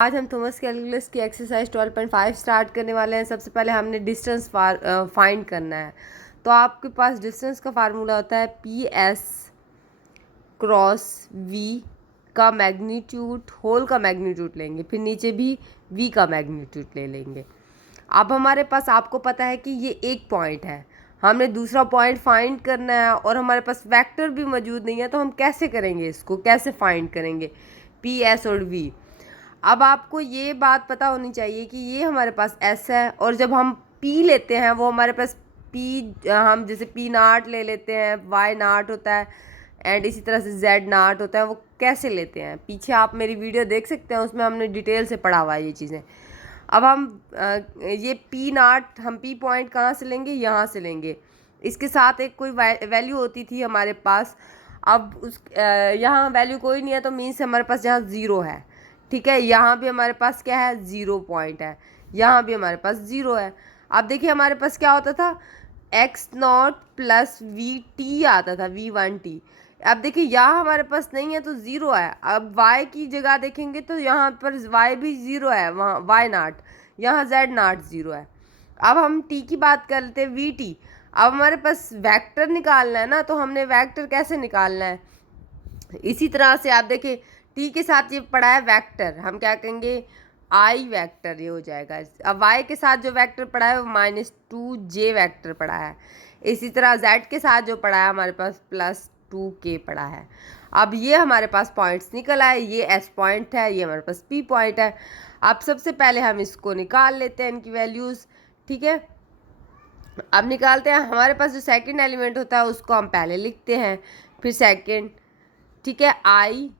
आज हम Thomas calculus की एक्सरसाइज 12.5 स्टार्ट करने वाले हैं। सबसे पहले हमने डिस्टेंस फाइंड करना है। तो आपके पास डिस्टेंस का फार्मूला होता है पी एस क्रॉस वी का मैग्नीट्यूड, होल का मैग्नीट्यूड लेंगे, फिर नीचे भी वी का मैग्नीट्यूड ले लेंगे। अब हमारे पास, आपको पता है कि ये एक पॉइंट है, हमने दूसरा पॉइंट फाइंड करना है और हमारे पास वेक्टर भी मौजूद नहीं है, तो हम कैसे करेंगे, इसको कैसे फाइंड करेंगे पी एस और वी। अब आपको ये बात पता होनी चाहिए कि ये हमारे पास एस है और जब हम पी लेते हैं वो हमारे पास पी, हम जैसे पी नाट ले लेते हैं, वाई नाट होता है एंड इसी तरह से जेड नाट होता है, वो कैसे लेते हैं पीछे आप मेरी वीडियो देख सकते हैं, उसमें हमने डिटेल से पढ़ा हुआ है ये चीज़ें। अब हम ये पी नाट, हम पी पॉइंट कहाँ से लेंगे, यहाँ से लेंगे। इसके साथ एक कोई वैल्यू होती थी हमारे पास, अब उस यहाँ वैल्यू कोई नहीं है तो मीन्स हमारे पास यहाँ ज़ीरो है। ठीक है, यहाँ भी हमारे पास क्या है, ज़ीरो पॉइंट है, यहाँ भी हमारे पास ज़ीरो है। अब देखिए हमारे पास क्या होता था, x not plus we T आता था, वी वन टी। अब देखिए यहाँ हमारे पास नहीं है तो ज़ीरो है। अब y की जगह देखेंगे तो यहाँ पर y भी ज़ीरो है, वहाँ y नाट, यहाँ z नाट ज़ीरो है। अब हम t की बात कर लेते हैं, वी टी। अब हमारे पास वेक्टर निकालना है ना, तो हमने वेक्टर कैसे निकालना है, इसी तरह से आप देखिए t के साथ ये पड़ा है वेक्टर, हम क्या कहेंगे आई वेक्टर, ये हो जाएगा। अब y के साथ जो वेक्टर पड़ा है वो -2j वेक्टर पड़ा है। इसी तरह z के साथ जो पड़ा है हमारे पास +2k पड़ा है। अब ये हमारे पास पॉइंट्स निकल आए, ये s पॉइंट है, ये हमारे पास p पॉइंट है। अब सबसे पहले हम इसको निकाल लेते हैं, इनकी वैल्यूज़। ठीक है, अब निकालते हैं। हमारे पास जो सेकंड एलिमेंट होता है उसको हम पहले लिखते हैं, फिर सेकंड, ठीक है, आई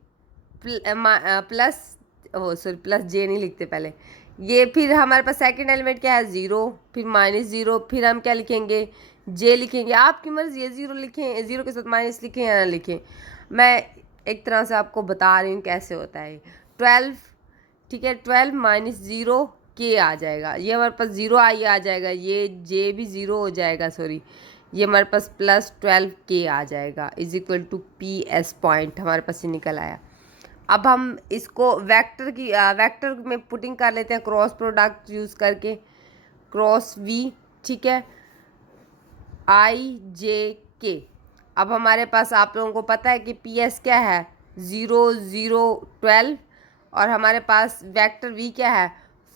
प्लस, ओ सॉरी प्लस जे नहीं लिखते पहले, ये फिर हमारे पास सेकंड एलिमेंट क्या है, ज़ीरो, फिर -0, फिर हम क्या लिखेंगे, जे लिखेंगे। आपकी मर्ज़ी है, ज़ीरो लिखें, ज़ीरो के साथ माइनस लिखें या ना लिखें, मैं एक तरह से आपको बता रही हूँ कैसे होता है। 12, ठीक है, 12 - 0 के आ जाएगा, ये हमारे पास ज़ीरो आई आ जाएगा, ये जे भी ज़ीरो हो जाएगा, सॉरी, ये हमारे पास +12k आ जाएगा, is equal to P S point हमारे पास ये निकल आया। अब हम इसको वेक्टर में पुटिंग कर लेते हैं, क्रॉस प्रोडक्ट यूज़ करके, क्रॉस वी, ठीक है, i j k। अब हमारे पास, आप लोगों को पता है कि पी एस क्या है, 0 0 12, और हमारे पास वेक्टर वी क्या है,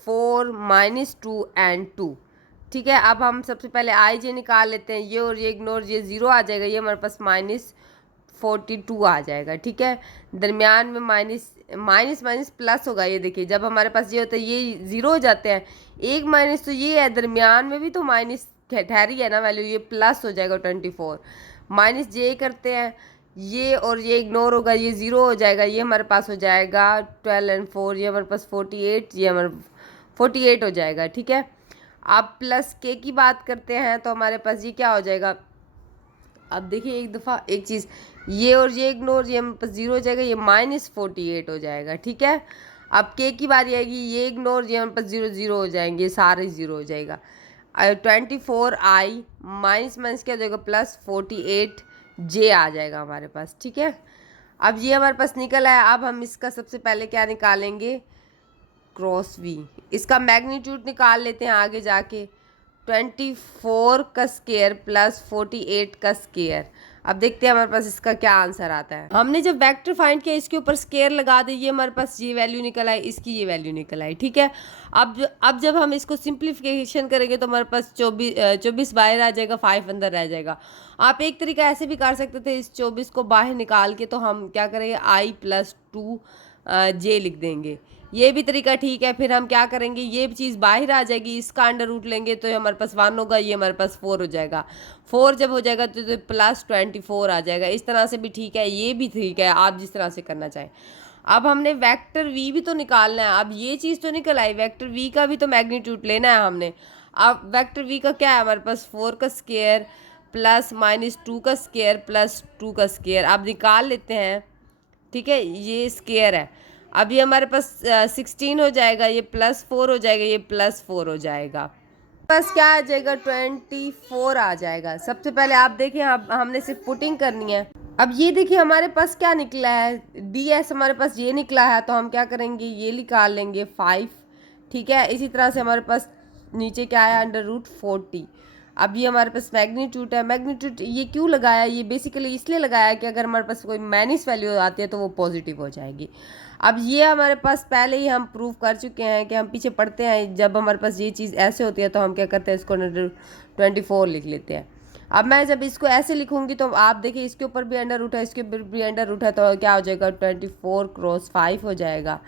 4 -2 एंड 2। ठीक है, अब हम सबसे पहले आई जे निकाल लेते हैं, ये और ये इग्नोर, ये ज़ीरो आ जाएगा, ये हमारे पास -42 आ जाएगा। ठीक है, दरमियान में माइनस माइनस प्लस होगा, ये देखिए जब हमारे पास ये होता है ये ज़ीरो हो जाते हैं, एक माइनस तो ये है, दरमियान में भी तो माइनस ठहरी है ना वैल्यू, ये प्लस हो जाएगा 24, माइनस जे करते हैं, ये और ये इग्नोर होगा, ये ज़ीरो हो जाएगा, ये हमारे पास हो जाएगा 12 एंड 4, ये हमारे पास 48, ये हमारे 48 हो जाएगा। ठीक है, अब प्लस के की बात करते हैं तो हमारे पास ये क्या हो जाएगा, अब देखिए एक दफ़ा एक चीज़, ये और ये इग्नोर, ये हमारे पास ज़ीरो हो जाएगा, ये -48 हो जाएगा। ठीक है, अब के की बारी आएगी, ये इग्नोर, ये हमारे पास ज़ीरो ज़ीरो हो जाएंगे, सारे ज़ीरो हो जाएगा। 24i माइनस माइनस क्या हो जाएगा, +48j आ जाएगा हमारे पास। ठीक है, अब ये हमारे पास निकल आया। अब हम इसका सबसे पहले क्या निकालेंगे, क्रॉस वी, इसका मैग्नीट्यूड निकाल लेते हैं आगे जाके, 24 का स्केयर +48 का स्केयर। अब देखते हैं हमारे पास इसका क्या आंसर आता है। हमने जब वेक्टर फाइंड किया, इसके ऊपर स्केयर लगा दी, ये हमारे पास ये वैल्यू निकल आई, इसकी ये वैल्यू निकल आई। ठीक है, अब जब हम इसको सिंप्लीफिकेशन करेंगे तो हमारे पास 24 बाहर आ जाएगा, 5 अंदर रह जाएगा। आप एक तरीका ऐसे भी कर सकते थे, इस 24 को बाहर निकाल के, तो हम क्या करेंगे, i+2j लिख देंगे, ये भी तरीका ठीक है। फिर हम क्या करेंगे, ये चीज़ बाहर आ जाएगी, इसका अंडर रूट लेंगे तो हमारे पास 1 होगा, ये हमारे पास 4 हो जाएगा, 4 जब हो जाएगा तो +24 आ जाएगा। इस तरह से भी ठीक है, ये भी ठीक है, आप जिस तरह से करना चाहें। अब हमने वेक्टर वी भी तो निकालना है, अब ये चीज़ तो निकल आई, वेक्टर वी का भी तो मैग्नीट्यूड लेना है हमने। अब वेक्टर वी का क्या है, हमारे पास 4 का स्केयर प्लस -2 का स्केयर +2 का स्केयर, अब निकाल लेते हैं। ठीक है, ये स्केयर है, अब ये हमारे पास 16 हो जाएगा, ये +4 हो जाएगा, ये +4 हो जाएगा, बस क्या आ जाएगा, 24 आ जाएगा। सबसे पहले आप देखें, अब हमने सिर्फ पुटिंग करनी है, अब ये देखिए हमारे पास क्या निकला है, डी एस हमारे पास ये निकला है, तो हम क्या करेंगे, ये निकाल लेंगे 5। ठीक है, इसी तरह से हमारे पास नीचे क्या है, √40। अब ये हमारे पास मैग्नीट्यूड है। मैग्नीट्यूड ये क्यों लगाया, ये बेसिकली इसलिए लगाया कि अगर हमारे पास कोई माइनस वैल्यू आती है तो वो पॉजिटिव हो जाएगी। अब ये हमारे पास पहले ही हम प्रूव कर चुके हैं कि हम पीछे पढ़ते हैं, जब हमारे पास ये चीज़ ऐसे होती है तो हम क्या करते हैं, इसको 24 लिख लेते हैं। अब मैं जब इसको ऐसे लिखूंगी तो आप देखिए इसके ऊपर भी अंडर रूट है, इसके ऊपर भी अंडर रूट है, तो क्या हो जाएगा, 24 क्रॉस 5 हो जाएगा।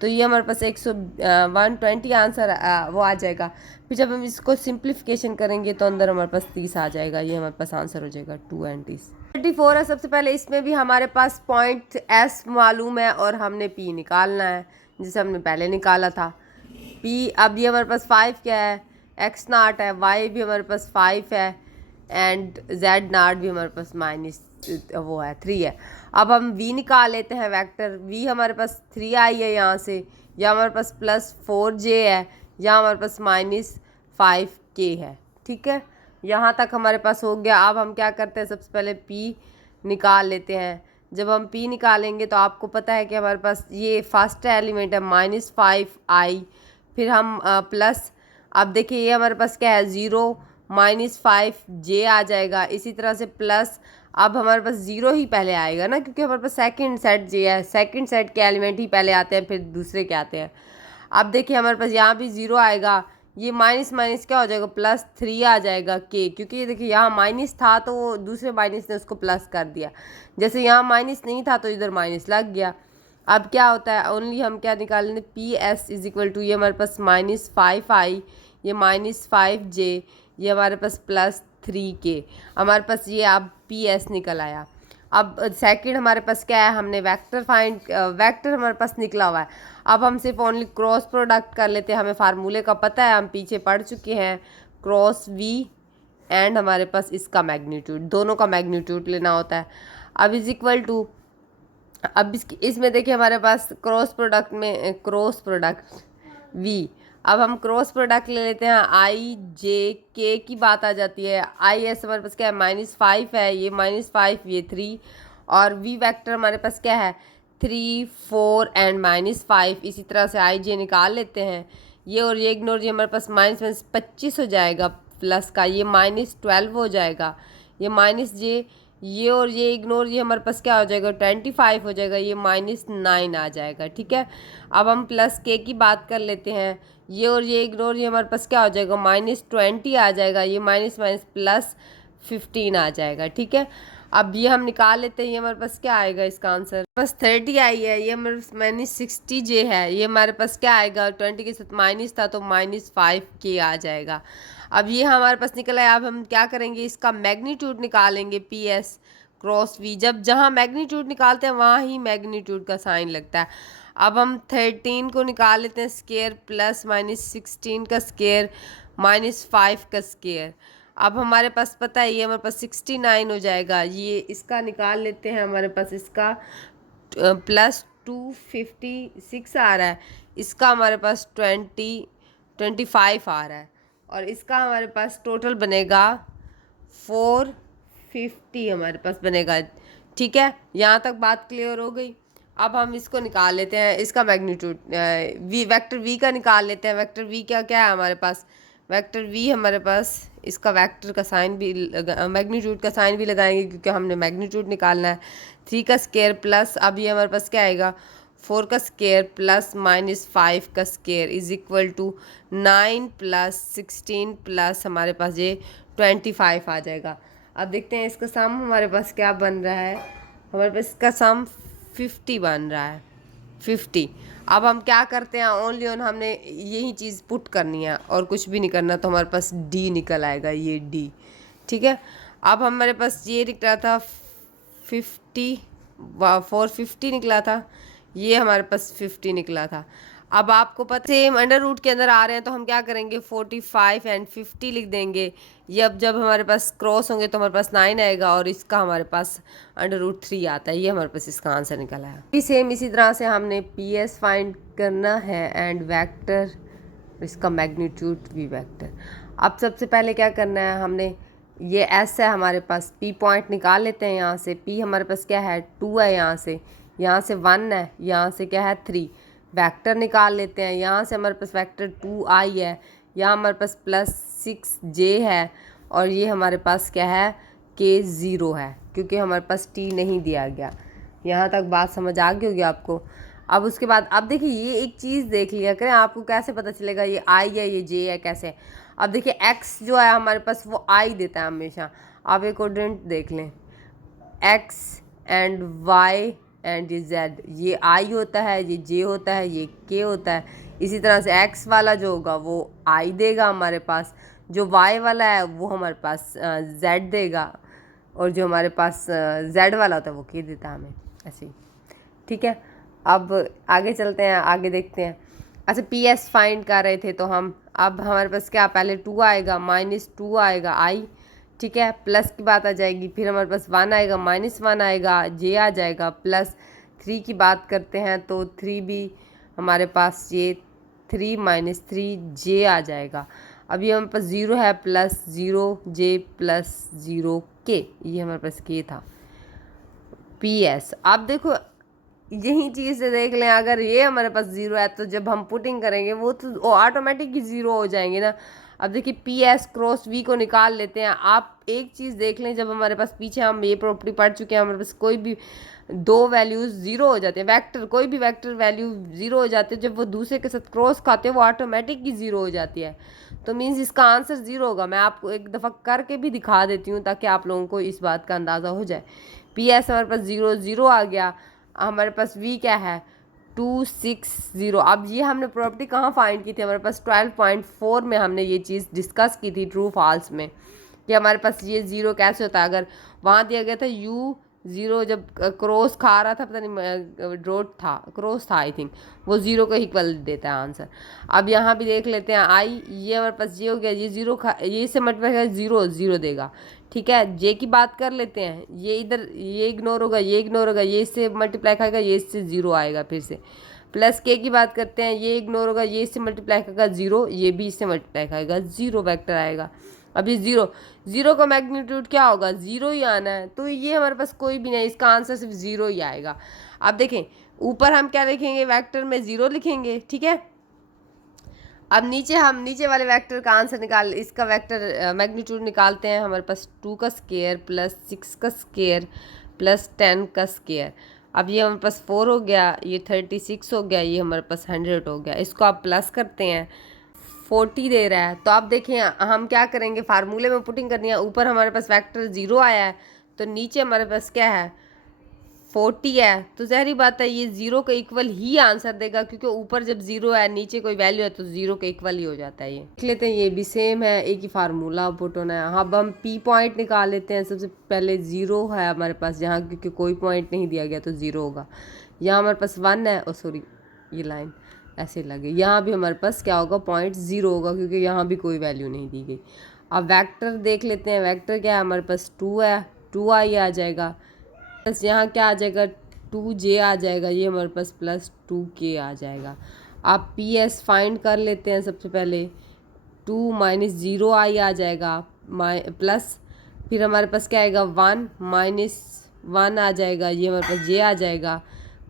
तो ये हमारे पास 120 आंसर वो आ जाएगा। फिर जब हम इसको सिंप्लीफिकेशन करेंगे तो अंदर हमारे पास 30 आ जाएगा। ये हमारे पास आंसर हो जाएगा 2 and 30। 24 है। सबसे पहले इसमें भी हमारे पास पॉइंट एस मालूम है और हमने पी निकालना है, जिसे हमने पहले निकाला था पी। अब ये हमारे पास 5 क्या है, x0 है, y भी हमारे पास 5 है एंड z0 भी हमारे पास माइनस वो है 3 है। अब हम v निकाल लेते हैं वेक्टर। v हमारे पास 3 आई है यहाँ से, या हमारे पास +4j है, या हमारे पास -5k है। ठीक है, यहाँ तक हमारे पास हो गया। अब हम क्या करते हैं, सबसे पहले p निकाल लेते हैं। जब हम p निकालेंगे तो आपको पता है कि हमारे पास ये फर्स्ट एलिमेंट है -5i, फिर हम प्लस, अब देखिए ये हमारे पास क्या है 0 -5j आ जाएगा। इसी तरह से प्लस, अब हमारे पास 0 ही पहले आएगा ना, क्योंकि हमारे पास सेकंड सेट j है, सेकंड सेट के एलिमेंट ही पहले आते हैं फिर दूसरे के आते हैं। अब देखिए हमारे पास यहाँ भी 0 आएगा, ये माइनस माइनस क्या हो जाएगा, +3 आ जाएगा k, क्योंकि ये देखिए यहाँ माइनस था तो वो दूसरे माइनस ने उसको प्लस कर दिया। जैसे यहाँ माइनस नहीं था तो इधर माइनस लग गया। अब क्या होता है, ओनली हम क्या निकाल लेंगे, P S is equal to, ये हमारे पास -5i, ये -5j, ये हमारे पास +3k, हमारे पास ये अब पी एस निकल आया। अब सेकंड हमारे पास क्या है, हमने वेक्टर हमारे पास निकला हुआ है। अब हम सिर्फ ओनली क्रॉस प्रोडक्ट कर लेते हैं, हमें फार्मूले का पता है, हम पीछे पढ़ चुके हैं। क्रॉस v एंड हमारे पास इसका मैग्नीट्यूड, दोनों का मैग्नीट्यूड लेना होता है। अब इज इक्वल टू, अब इसमें देखिए हमारे पास क्रॉस प्रोडक्ट में क्रॉस प्रोडक्ट v, अब हम क्रॉस प्रोडक्ट ले लेते हैं, आई जे के की बात आ जाती है। आई एस हमारे पास क्या है, -5 है, ये -5, ये 3, और वी वेक्टर हमारे पास क्या है 3 4 एंड -5। इसी तरह से आई जे निकाल लेते हैं, ये और ये इग्नोर, ये हमारे पास -25 हो जाएगा, प्लस का ये -12 हो जाएगा, ये -j, ये और ये इग्नोर, ये हमारे पास क्या हो जाएगा 25 हो जाएगा, ये -9 आ जाएगा। ठीक है, अब हम प्लस के की बात कर लेते हैं, ये और ये इग्नोर, ये हमारे पास क्या हो जाएगा -20 आ जाएगा, ये माइनस माइनस +15 आ जाएगा। ठीक है, अब ये हम निकाल लेते हैं, ये हमारे पास क्या आएगा, इसका आंसर बस 30 आई है, ये हमारे पास -60j है, ये हमारे पास क्या आएगा, 20 के साथ माइनस था तो -5k आ जाएगा। अब ये हमारे पास निकला है। अब हम क्या करेंगे, इसका मैग्नीट्यूड निकालेंगे, पी एस क्रॉस वी। जब जहाँ मैग्नीट्यूड निकालते हैं वहाँ ही मैग्नीट्यूड का साइन लगता है। अब हम 13 को निकाल लेते हैं स्केयर, प्लस -16 का स्केयर, -5 का स्केयर। अब हमारे पास पता है ये हमारे पास 69 हो जाएगा, ये इसका निकाल लेते हैं, हमारे पास इसका +256 आ रहा है, इसका हमारे पास 25 आ रहा है, और इसका हमारे पास टोटल बनेगा 450 हमारे पास बनेगा। ठीक है, यहाँ तक बात क्लियर हो गई। अब हम इसको निकाल लेते हैं, इसका मैग्नीट्यूड वी, वेक्टर वी का निकाल लेते हैं। वेक्टर वी क्या क्या है हमारे पास, वेक्टर वी हमारे पास इसका वेक्टर का साइन भी मैग्नीट्यूड का साइन भी लगाएंगे, क्योंकि हमने मैग्नीट्यूड निकालना है। 3 का स्केयर प्लस, अब ये हमारे पास क्या आएगा 4 का स्केयर प्लस -5 का square is equal to 9 + 16 plus हमारे पास ये 25 आ जाएगा। अब देखते हैं इसका सम हमारे पास क्या बन रहा है, हमारे पास इसका सम 50 बन रहा है, 50। अब हम क्या करते हैं, ओनली ऑन हमने यही चीज़ पुट करनी है और कुछ भी नहीं करना, तो हमारे पास डी निकल आएगा, ये डी। ठीक है, अब हमारे पास ये निकला था 450 निकला था, ये हमारे पास 50 निकला था। अब आपको पता सेम अंडर रूट के अंदर आ रहे हैं तो हम क्या करेंगे 45 एंड 50 लिख देंगे। ये अब जब हमारे पास क्रॉस होंगे तो हमारे पास 9 आएगा, और इसका हमारे पास √3 आता है, ये हमारे पास इसका आंसर निकला है। भी सेम इसी तरह से हमने पी एस फाइंड करना है एंड वेक्टर, इसका मैग्नीट्यूड वी वेक्टर। अब सबसे पहले क्या करना है, हमने ये एस है हमारे पास, पी पॉइंट निकाल लेते हैं यहाँ से। पी हमारे पास क्या है 2 है, यहाँ से 1 है, यहाँ से क्या है 3। वेक्टर निकाल लेते हैं, यहाँ से हमारे पास वेक्टर 2i है, यहाँ हमारे पास +6j है, और ये हमारे पास क्या है k0 है, क्योंकि हमारे पास t नहीं दिया गया। यहाँ तक बात समझ आ गई होगी आपको। अब उसके बाद अब देखिए ये एक चीज़ देख लिया करें, आपको कैसे पता चलेगा ये i है ये j है कैसे। अब देखिए x जो है हमारे पास वो i देता है हमेशा। आप एक कोऑर्डिनेट देख लें, x एंड y एंड ये z, ये i होता है, ये j होता है, ये k होता है। इसी तरह से x वाला जो होगा वो i देगा हमारे पास, जो y वाला है वो हमारे पास z देगा, और जो हमारे पास z वाला होता है वो k देता है हमें, ऐसे ही। ठीक है, अब आगे चलते हैं, आगे देखते हैं। अच्छा पी एस फाइंड कर रहे थे तो हम, अब हमारे पास क्या पहले 2 आएगा, -2 आएगा i, ठीक है, प्लस की बात आ जाएगी, फिर हमारे पास 1 आएगा, -1 आएगा, j आ जाएगा, प्लस 3 की बात करते हैं तो 3 भी हमारे पास ये 3 - 3j आ जाएगा। अब ये हमारे पास 0 है, +0j +0k, ये हमारे पास k था पी एस। अब देखो यही चीज़ से देख लें, अगर ये हमारे पास 0 है तो जब हम पुटिंग करेंगे वो तो ऑटोमेटिक ही 0 हो जाएंगे ना। अब देखिए पी एस क्रॉस वी को निकाल लेते हैं। आप एक चीज़ देख लें, जब हमारे पास पीछे हम ये प्रॉपर्टी पढ़ चुके हैं, हमारे पास कोई भी दो वैल्यूज़ 0 हो जाते हैं, वेक्टर कोई भी वेक्टर वैल्यू 0 हो जाती है, जब वो दूसरे के साथ क्रॉस खाते हैं वो ऑटोमेटिक ही 0 हो जाती है। तो मीन्स इसका आंसर 0 होगा। मैं आपको एक दफ़ा करके भी दिखा देती हूँ ताकि आप लोगों को इस बात का अंदाज़ा हो जाए। पी एस हमारे पास 0 0 आ गया, हमारे पास v क्या है 260। अब ये हमने प्रॉपर्टी कहाँ फाइंड की थी, हमारे पास 12.4 में हमने ये चीज़ डिस्कस की थी ट्रू फॉल्स में, कि हमारे पास ये 0 कैसे होता है। अगर वहाँ दिया गया था u0, जब क्रॉस खा रहा था, पता नहीं ड्रॉट था, क्रॉस था आई थिंक, वो 0 को इक्वल देता है आंसर। अब यहाँ भी देख लेते हैं i, ये हमारे पास ये हो गया, ये 0 खा, ये से मल्टीप्लाई 0 0 देगा। ठीक है, जे की बात कर लेते हैं, ये इधर ये इग्नोर होगा, ये इग्नोर होगा, ये इससे मल्टीप्लाई खाएगा, ये इससे 0 आएगा फिर से। प्लस के की बात करते हैं, ये इग्नोर होगा, ये इससे मल्टीप्लाई खाएगा 0, ये भी इससे मल्टीप्लाई खाएगा 0 वेक्टर आएगा। अब ये 0 का मैग्नीट्यूड क्या होगा 0 ही आना है, तो ये हमारे पास कोई भी नहीं, इसका आंसर सिर्फ 0 ही आएगा। अब देखें ऊपर हम क्या लिखेंगे, वेक्टर में 0 लिखेंगे, ठीक है। अब नीचे हम नीचे वाले वेक्टर का आंसर इसका वेक्टर मैग्नीट्यूड निकालते हैं। हमारे पास 2 का स्क्वायर प्लस 6 का स्क्वायर प्लस 10 का स्क्वायर। अब ये हमारे पास 4 हो गया, ये 36 हो गया, ये हमारे पास 100 हो गया। इसको आप प्लस करते हैं, 40 दे रहा है। तो आप देखें हम क्या करेंगे, फार्मूले में पुटिंग करनी है। ऊपर हमारे पास वेक्टर 0 आया है, तो नीचे हमारे पास क्या है 40 है, तो ज़ाहिर बात है ये 0 के इक्वल ही आंसर देगा, क्योंकि ऊपर जब 0 है नीचे कोई वैल्यू है तो 0 के इक्वल ही हो जाता है। ये देख लेते हैं, ये भी सेम है, एक ही फार्मूला पुट होना है। अब हम पी पॉइंट निकाल लेते हैं। सबसे पहले 0 है हमारे पास यहाँ, क्योंकि कोई पॉइंट नहीं दिया गया तो 0 होगा। यहाँ हमारे पास 1 है, ओ सॉरी ये लाइन ऐसे लगे, यहाँ भी हमारे पास क्या होगा 0.0 होगा, क्योंकि यहाँ भी कोई वैल्यू नहीं दी गई। अब वेक्टर देख लेते हैं, वेक्टर क्या है हमारे पास 2 है, 2i आ जाएगा, प्लस यहाँ क्या आ जाएगा 2j आ जाएगा, ये हमारे पास प्लस 2k आ जाएगा। आप पी एस फाइंड कर लेते हैं। सबसे पहले 2 - 0i आ जाएगा, प्लस फिर हमारे पास क्या आएगा 1 - 1 आ जाएगा, ये हमारे पास j आ जाएगा,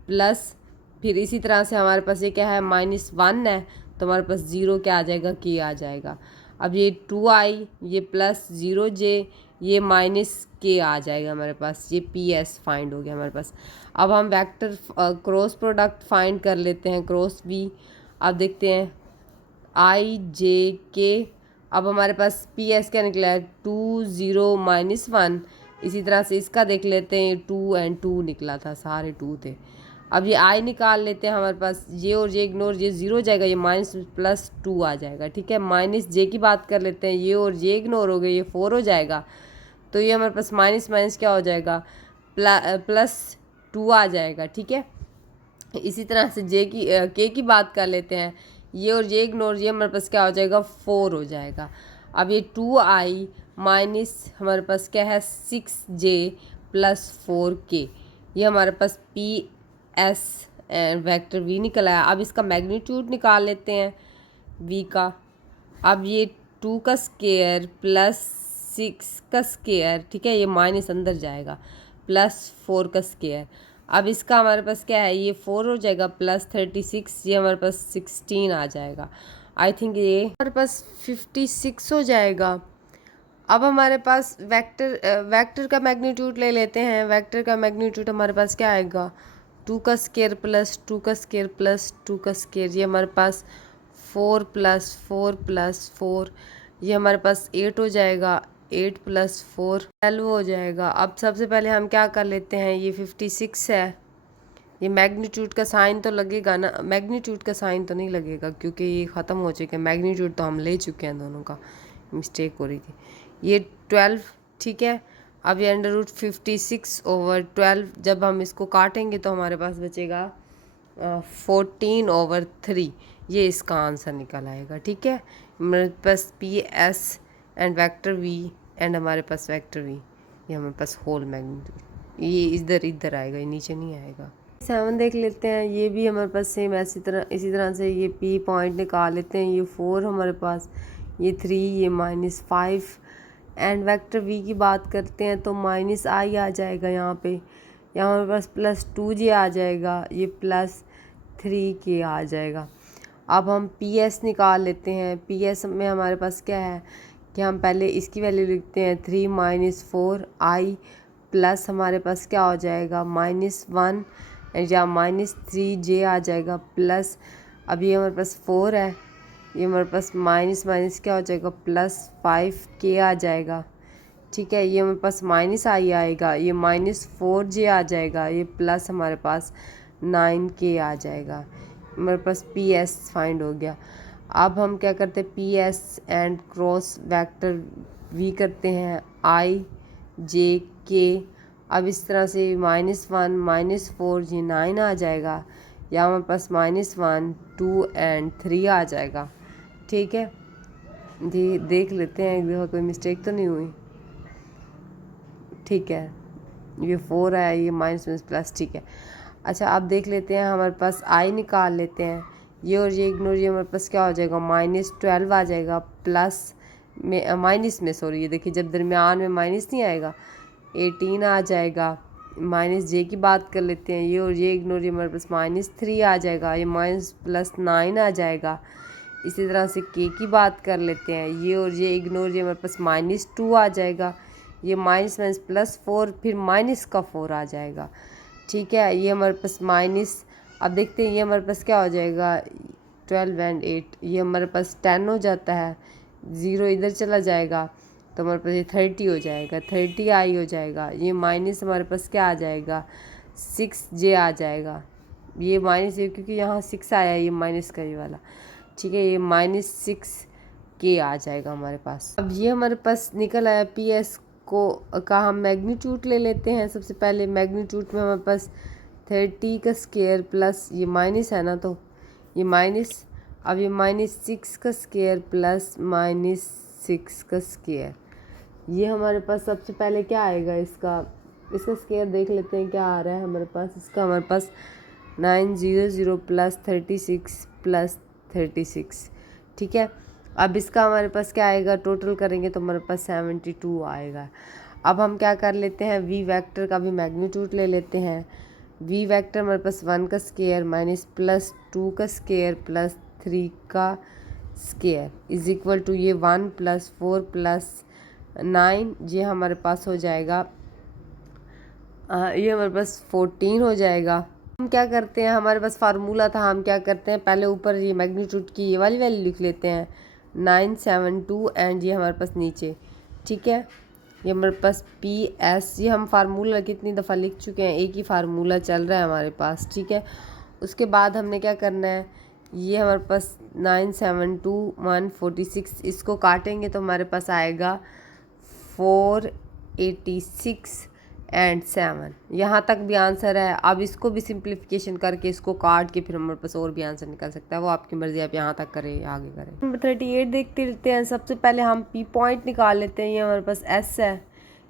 प्लस फिर इसी तरह से हमारे पास ये क्या है -1 है, तो हमारे पास 0 क्या आ जाएगा k आ जाएगा। अब ये 2i, ये प्लस 0j, ये -k आ जाएगा हमारे पास। ये पी एस फाइंड हो गया हमारे पास। अब हम वेक्टर क्रॉस प्रोडक्ट फाइंड कर लेते हैं, क्रॉस v। अब देखते हैं i j k। अब हमारे पास पी एस क्या निकला है 2 0 -1। इसी तरह से इसका देख लेते हैं, 2 और 2 निकला था, सारे 2 थे। अब ये आई निकाल लेते हैं, हमारे पास ये और ये इग्नोर, ये 0 हो जाएगा, ये -+2 आ जाएगा, ठीक है। -j की बात कर लेते हैं, ये और ये इग्नोर हो गए, ये 4 हो जाएगा, तो ये हमारे पास माइनस क्या हो जाएगा +2 आ जाएगा, ठीक है। इसी तरह से k की बात कर लेते हैं, ये और ये इग्नोर, ये हमारे पास क्या हो जाएगा 4 हो जाएगा। अब ये 2i माइनस हमारे पास क्या है 6j + 4k, ये हमारे पास पी एस वेक्टर v निकल आया। अब इसका मैग्नीट्यूड निकाल लेते हैं v का। अब ये 2 का स्क्वायर प्लस 6 का स्क्वायर, ठीक है, ये माइनस अंदर जाएगा, +4 का स्क्वायर। अब इसका हमारे पास क्या है, ये 4 हो जाएगा, +36, ये हमारे पास 16 आ जाएगा। आई थिंक ये हमारे पास 56 हो जाएगा। अब हमारे पास वेक्टर का मैग्नीट्यूड ले लेते हैं। वेक्टर का मैग्नीट्यूड हमारे पास क्या आएगा, 2 का स्क्वायर प्लस 2 का स्क्वायर प्लस 2 का स्क्वायर, ये हमारे पास 4 + 4 + 4, ये हमारे पास 8 हो जाएगा, 8 + 4 12 हो जाएगा। अब सबसे पहले हम क्या कर लेते हैं, ये 56 है, ये मैग्नीट्यूड का साइन तो लगेगा ना, मैग्नीट्यूड का साइन तो नहीं लगेगा क्योंकि ये ख़त्म हो चुके हैं, मैग्नीट्यूड तो हम ले चुके हैं, दोनों का मिस्टेक हो रही थी। ये 12, ठीक है। अब ये √56/12, जब हम इसको काटेंगे तो हमारे पास बचेगा 14/3, ये इसका आंसर निकल आएगा, ठीक है। हमारे पास PS and vector V and हमारे पास वेक्टर V, ये हमारे पास होल मैग्नीट्यूड, ये इधर आएगा, ये नीचे नहीं आएगा। 7 देख लेते हैं, ये भी हमारे पास सेम इसी तरह से ये P पॉइंट निकाल लेते हैं। ये 4 हमारे पास, ये 3, ये -5 एंड वेक्टर V की बात करते हैं तो -I आ जाएगा यहाँ पे, यहाँ हमारे पास +2J आ जाएगा, ये +3K आ जाएगा। अब हम PS निकाल लेते हैं। PS में हमारे पास क्या है कि हम पहले इसकी वैल्यू लिखते हैं, 3 - 4I प्लस हमारे पास क्या हो जाएगा, -1 या -3J आ जाएगा, प्लस अब ये हमारे पास 4 है, ये हमारे पास माइनस क्या हो जाएगा, +5K आ जाएगा, ठीक है। ये हमारे पास -I आएगा, ये -4J आ जाएगा, ये प्लस हमारे पास 9K आ जाएगा। हमारे पास PS फाइंड हो गया। अब हम क्या करते हैं, PS and cross vector V करते हैं, I J K। अब इस तरह से -1 - 4 ये 9 आ जाएगा, या हमारे पास -1 2 एंड 3 आ जाएगा, ठीक है। देख लेते हैं एक दफ़ा कोई मिस्टेक तो नहीं हुई, ठीक है। ये 4 है, ये -+ ठीक है। अच्छा, अब देख लेते हैं, हमारे पास I निकाल लेते हैं, ये और ये इग्नोर, ये हमारे पास क्या हो जाएगा, -12 आ जाएगा, प्लस में माइनस में सॉरी, ये देखिए जब दरमियान में माइनस नहीं आएगा, 18 आ जाएगा। -J की बात कर लेते हैं, ये और ये इग्नोर, ये हमारे पास -3 आ जाएगा, ये -+9 आ जाएगा। इसी तरह से K की बात कर लेते हैं, ये और ये इग्नोर, ये हमारे पास -2 आ जाएगा, ये +4 फिर -4 आ जाएगा, ठीक है। ये हमारे पास माइनस, अब देखते हैं ये हमारे पास क्या हो जाएगा, 12 एंड 8, ये हमारे पास 10 हो जाता है, 0 इधर चला जाएगा तो हमारे पास ये 30 हो जाएगा, 30I हो जाएगा। ये माइनस हमारे पास क्या आ जाएगा, 6J आ जाएगा, ये माइनस है क्योंकि यहाँ 6 आया, ये माइनस का ये वाला, ठीक है। ये -6K आ जाएगा हमारे पास। अब ये हमारे पास निकल आया। PS का हम मैग्नीट्यूड ले लेते हैं। सबसे पहले मैग्नीट्यूड में हमारे पास 30 का स्क्वायर प्लस ये माइनस है ना, तो ये माइनस, अब ये -6 का स्क्वायर प्लस -6 का स्क्वायर, ये हमारे पास सबसे पहले क्या आएगा, इसका स्क्वायर देख लेते हैं क्या आ रहा है हमारे पास। इसका हमारे पास 900 + 36 + 36, ठीक है। अब इसका हमारे पास क्या आएगा, टोटल करेंगे तो हमारे पास 72 आएगा। अब हम क्या कर लेते हैं, V वेक्टर का भी मैग्नीट्यूड ले लेते हैं। V वेक्टर हमारे पास 1 का स्क्वायर -+2 का स्क्वायर प्लस 3 का स्क्वायर इज इक्वल टू ये 1 + 4 + 9, ये हमारे पास हो जाएगा, ये हमारे पास 14 हो जाएगा। हम क्या करते हैं, हमारे पास फार्मूला था, हम क्या करते हैं, पहले ऊपर ये मैग्नीट्यूड की ये वाली वैल्यू लिख लेते हैं, 972 एंड ये हमारे पास नीचे, ठीक है। ये हमारे पास PS, ये हम फार्मूला कितनी दफ़ा लिख चुके हैं, एक ही फार्मूला चल रहा है हमारे पास, ठीक है। उसके बाद हमने क्या करना है, ये हमारे पास 972 146, इसको काटेंगे तो हमारे पास आएगा 486 एंड 7, यहाँ तक भी आंसर है। अब इसको भी सिंप्लीफिकेशन करके इसको काट के फिर हमारे पास और भी आंसर निकल सकता है, वो आपकी मर्ज़ी, आप यहाँ तक करें आगे करें। नंबर 38 देखते रहते हैं। सबसे पहले हम P पॉइंट निकाल लेते हैं, ये हमारे पास S है,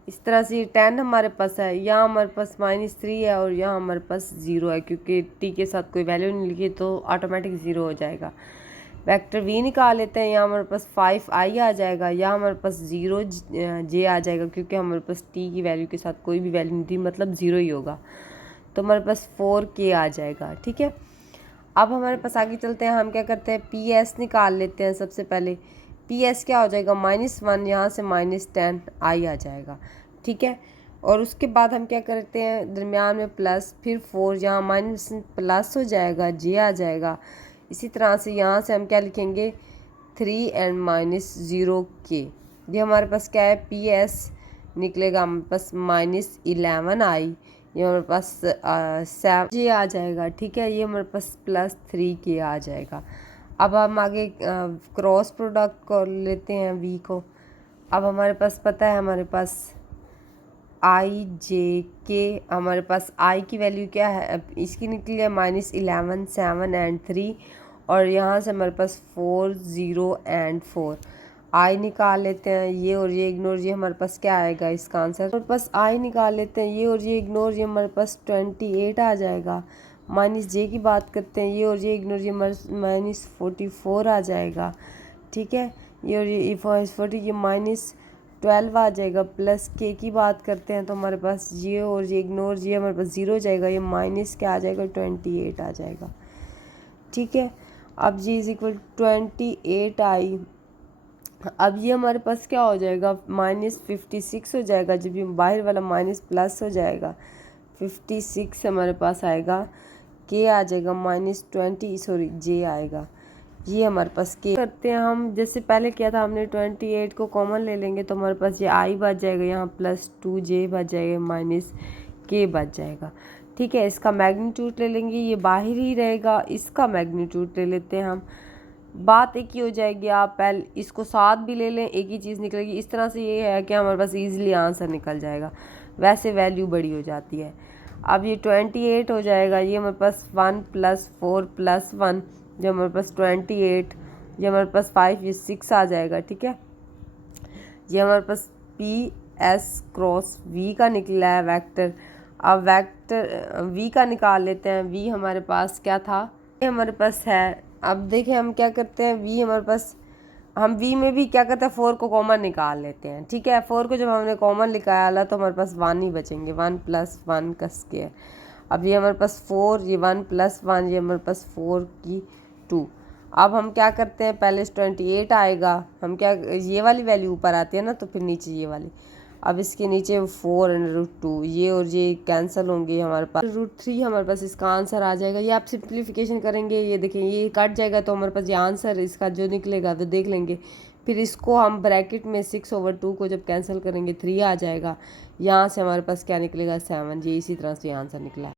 इस तरह से 10 हमारे पास है, यहाँ हमारे पास -3 है और यहाँ हमारे पास 0 है, क्योंकि T के साथ कोई वैल्यू नहीं लिखी तो ऑटोमेटिक 0 हो जाएगा। वेक्टर v निकाल लेते हैं। यहाँ हमारे पास 5i आ जाएगा, यहाँ हमारे पास 0j आ जाएगा, क्योंकि हमारे पास t की वैल्यू के साथ कोई भी वैल्यू नहीं थी, मतलब 0 ही होगा। तो हमारे पास 4k आ जाएगा। ठीक है, अब हमारे पास आगे चलते हैं। हम क्या करते हैं, PS निकाल लेते हैं। सबसे पहले PS क्या हो जाएगा, -1, यहाँ से -10i आ जाएगा। ठीक है, और उसके बाद हम क्या करते हैं, दरमियान में प्लस, फिर 4, यहाँ माइनस प्लस हो जाएगा, j आ जाएगा। इसी तरह से यहाँ से हम क्या लिखेंगे, 3 एंड -0k। ये हमारे पास क्या है, PS निकलेगा हमारे पास -11i, ये हमारे पास 7j आ जाएगा। ठीक है, ये हमारे पास +3k आ जाएगा। अब हम आगे क्रॉस प्रोडक्ट कर लेते हैं v को। अब हमारे पास पता है, हमारे पास ijk, हमारे पास i की वैल्यू क्या है, इसकी निकली है -11, 7 एंड 3, और यहाँ से हमारे पास 4, 0 एंड 4। i निकाल लेते हैं, ये और ये इग्नोर, ये हमारे पास क्या आएगा इसका आंसर, हमारे पास i निकाल लेते हैं, ये और ये इग्नोर, ये हमारे पास 28 आ जाएगा। -j की बात करते हैं, ये और ये इग्नोर, ये -44 आ जाएगा। ठीक है, ये और ये 40, ये -12 आ जाएगा। प्लस k की बात करते हैं तो हमारे पास ये और ये इग्नोर, ये हमारे पास 0 हो जाएगा, ये माइनस क्या आ जाएगा, 28 आ जाएगा। ठीक है, अब g इज इक्वल 28i। अब ये हमारे पास क्या हो जाएगा, -56 हो जाएगा, जब ये बाहर वाला माइनस प्लस हो जाएगा। 56 हमारे पास आएगा, k आ जाएगा j आएगा। ये हमारे पास k करते हैं हम, जैसे पहले किया था हमने, 28 को कॉमन ले लेंगे तो हमारे पास ये i बच जाएगा, यहाँ +2j बच जाएगा, -k बच जाएगा। ठीक है, इसका मैग्नीट्यूड ले लेंगे, ये बाहर ही रहेगा, इसका मैग्नीट्यूड ले लेते हैं हम, बात एक ही हो जाएगी। आप पहले इसको साथ भी ले लें, एक ही चीज़ निकलेगी। इस तरह से ये है कि हमारे पास ईजिली आंसर निकल जाएगा, वैसे वैल्यू बड़ी हो जाती है। अब ये 28 हो जाएगा, ये हमारे पास 1 + 4 + 1, जो हमारे पास 28, ये हमारे पास 5, ये 6 आ जाएगा। ठीक है, ये हमारे पास PS क्रॉस v का निकला है वेक्टर। अब वेक्टर v का निकाल लेते हैं। v हमारे पास क्या था, ये हमारे पास है। अब देखिए हम क्या करते हैं, v हमारे पास, हम v में भी क्या करते हैं, 4 को कॉमन निकाल लेते हैं। ठीक है, 4 को जब हमने कॉमन निकाला तो हमारे पास 1 ही बचेंगे, 1 + 1 का स्क्वायर। अब ये हमारे पास 4, ये 1 + 1, ये हमारे पास 4 की 2। अब हम क्या करते हैं, पहले 28 आएगा, हम क्या, ये वाली वैल्यू ऊपर आती है ना, तो फिर नीचे ये वाली। अब इसके नीचे 4 √ 2, ये और ये कैंसिल होंगे, हमारे पास √3 हमारे पास इसका आंसर आ जाएगा। ये आप सिंप्लीफिकेशन करेंगे, ये देखें ये कट जाएगा, तो हमारे पास ये आंसर इसका जो निकलेगा वो देख लेंगे। फिर इसको हम ब्रैकेट में 6/2 को जब कैंसिल करेंगे 3 आ जाएगा। यहाँ से हमारे पास क्या निकलेगा, 7। ये इसी तरह से आंसर निकला है।